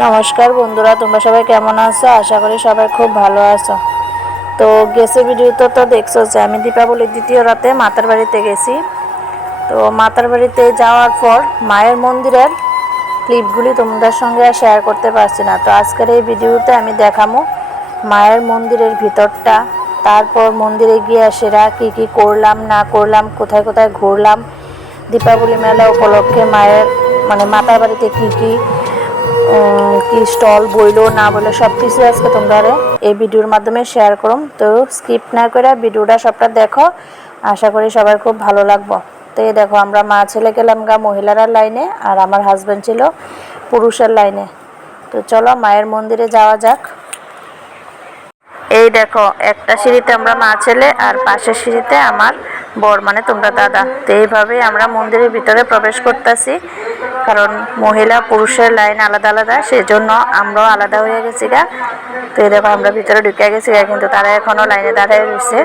নমস্কার বন্ধুরা, তোমরা সবাই কেমন আছো? আশা করি সবাই খুব ভালো আছো। তো গেছে ভিডিওতে তো দেখছো যে আমি দীপাবলির দ্বিতীয় রাতে মাতার বাড়িতে গেছি। তো মাতার বাড়িতে যাওয়ার পর মায়ের মন্দিরের ক্লিপগুলি তোমাদের সঙ্গে শেয়ার করতে পারছি না। তো আজকের এই ভিডিওতে আমি দেখাবো মায়ের মন্দিরের ভিতরটা, তারপর মন্দিরে গিয়ে সেরা কী কী করলাম না করলাম, কোথায় কোথায় ঘুরলাম, দীপাবলি মেলা উপলক্ষে মায়ের মাতার বাড়িতে কী কী কি স্টল বইলো না বলে সব কিছু আজকে তোমরা এই ভিডিওর মাধ্যমে শেয়ার করুম। তো স্কিপ না করে ভিডিওটা সবটা দেখো, আশা করি সবার খুব ভালো লাগবে। তো এই দেখো, আমরা মা ছেলে গেলাম গা মহিলারা লাইনে, আর আমার হাজব্যান্ড ছিল পুরুষের লাইনে। তো চলো মায়ের মন্দিরে যাওয়া যাক। এই দেখো, একটা সিঁড়িতে আমরা মা ছেলে আর পাশের সিঁড়িতে আমার বর তোমরা দাদা। তো এইভাবেই আমরা মন্দিরের ভিতরে প্রবেশ করতেছি, কারণ মহিলা পুরুষের লাইন আলাদা আলাদা, সেই জন্য আমরাও আলাদা হয়ে গেছি গা। তো এই দেখো, আমরা ভিতরে ঢুকে গেছি গা, কিন্তু তারা এখনো লাইনে দাঁড়িয়ে রয়েছে।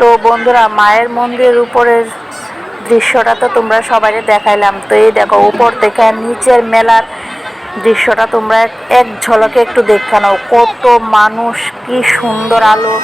তো বন্ধুরা, মায়ের মন্দিরের উপরের দৃশ্যটা তো তোমরা সবাই দেখাইলাম। তো এই দেখো উপর থেকে নিচের মেলার দৃশ্যটা তোমরা এক ঝলকে একটু দেখে নাও। কত মানুষ, কি সুন্দর আলো,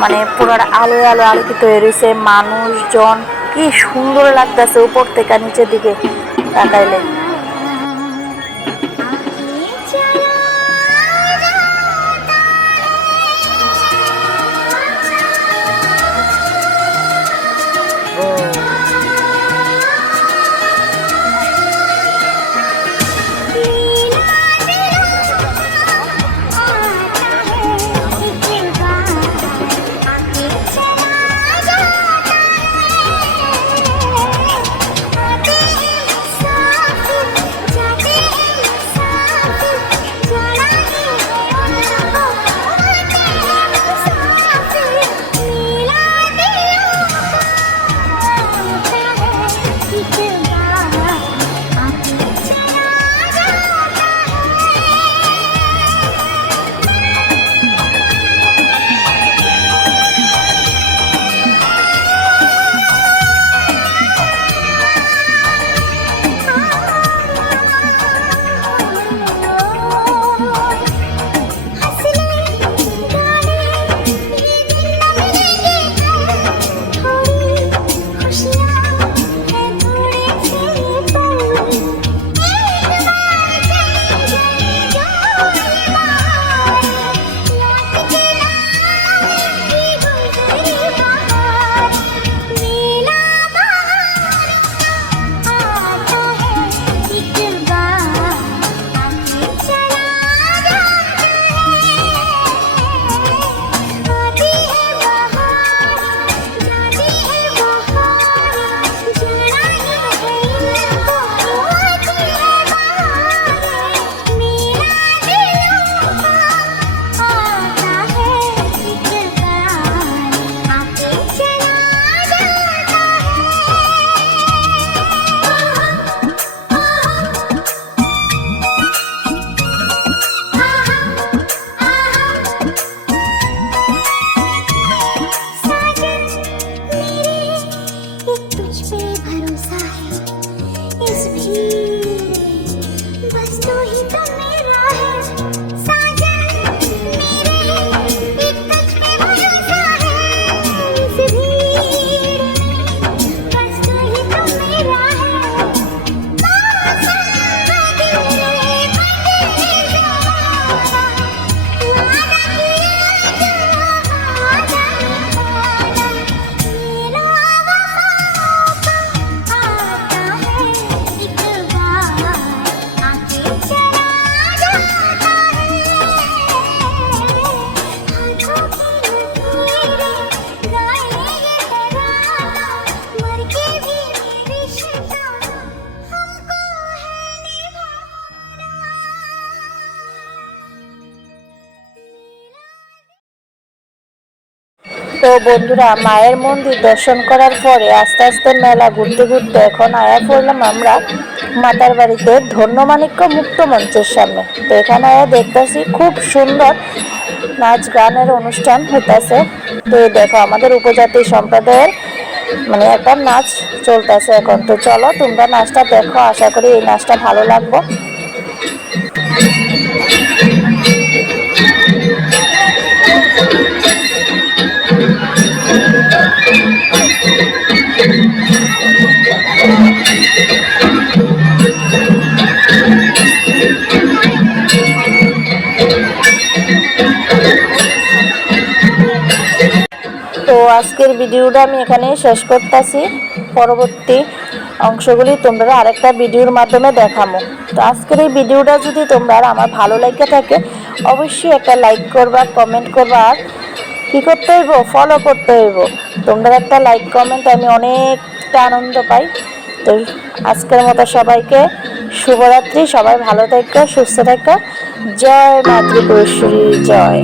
মানে পুরো আলোয় আলো আলোকিত হয়ে রয়েছে। মানুষজন কি সুন্দর লাগতেছে উপর থেকে নিচের দিকে তাকাইলে। তো বন্ধুরা, মায়ের মন্দির দর্শন করার পরে আস্তে আস্তে মেলা ঘুরতে ঘুরতে এখন আয়া পড়লাম আমরা মাতার বাড়িতে ধন্যমাণিক্য মুক্ত মঞ্চের সামনে। তো এখানে আয়া দেখতেছি খুব সুন্দর নাচ গানের অনুষ্ঠান হইতেছে। তো দেখো আমাদের উপজাতি সম্প্রদায়ের মানে একটা নাচ চলতেছে এখন। তো চলো তোমরা নাচটা দেখো, আশা করি এই নাচটা ভালো লাগবে। তো আজকের ভিডিওটা আমি এখানেই শেষ করতেছি। পরবর্তী অংশগুলি তোমরা আরেকটা ভিডিওর মাধ্যমে দেখাবো। তো আজকের এই ভিডিওটা যদি তোমরা আমার ভালো লাগে থাকে অবশ্যই একটা লাইক করবা, কমেন্ট করবা, আর কী করতে হইব, ফলো করতে হইব। তোমরা একটা লাইক কমেন্ট আমি অনেকটা আনন্দ পাই। তো আজকের মতো সবাইকে শুভরাত্রি, সবাই ভালো থাকো, সুস্থ থাকো। জয় মা ত্রিপুরেশ্বরী, জয়।